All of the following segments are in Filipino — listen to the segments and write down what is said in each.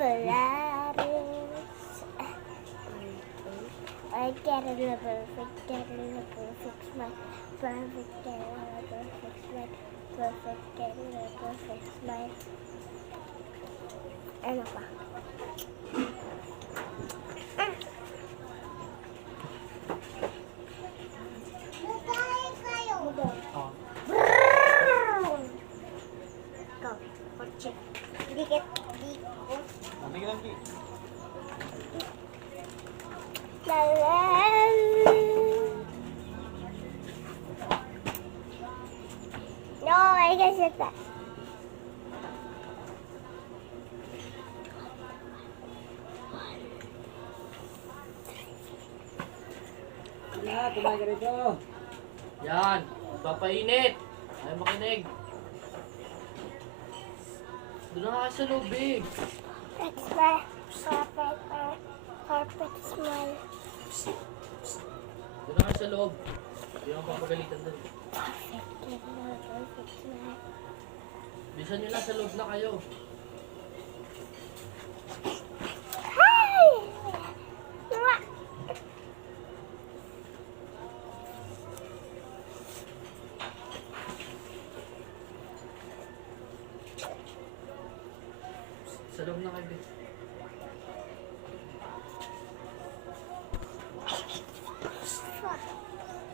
I get a level, get a level, fix my perfect, get a level, fix my perfect, get a level, fix my. Ano pa? Go, kotse. Dikit, dikit. Nanti lagi. No, I guess it's that. Wala, kumain ka rito. Yan, papainit. Ay makinig. Doon na nga sa loob eh. It's my carpet smell. Doon na nga sa loob. Hindi naman papagalitan doon. Perfect, get a level, fix my. Bisan nyo na sa loob na kayo. Hi! Mwah! Sa loob na kayo.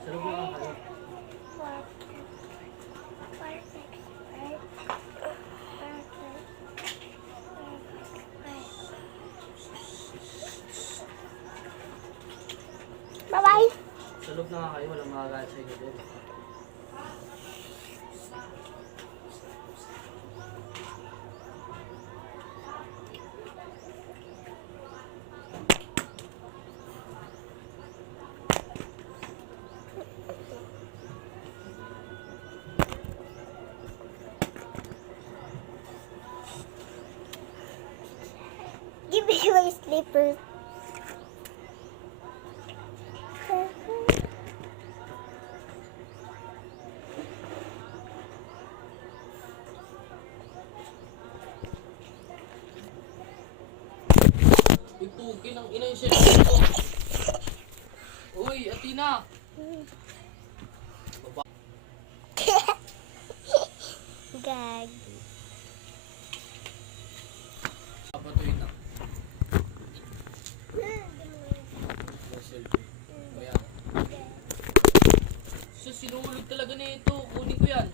Sa loob na kayo. Bye-bye. Sa loob na kayo. Walang makagalit sa inyo doon. Give me your slippers. Ipugin ang ina yung cellphone ko. Uy, Atina! Gag. Papatuin na. Yung cellphone. Ayan. So, sinulog talaga na ito. Kunin ko yan.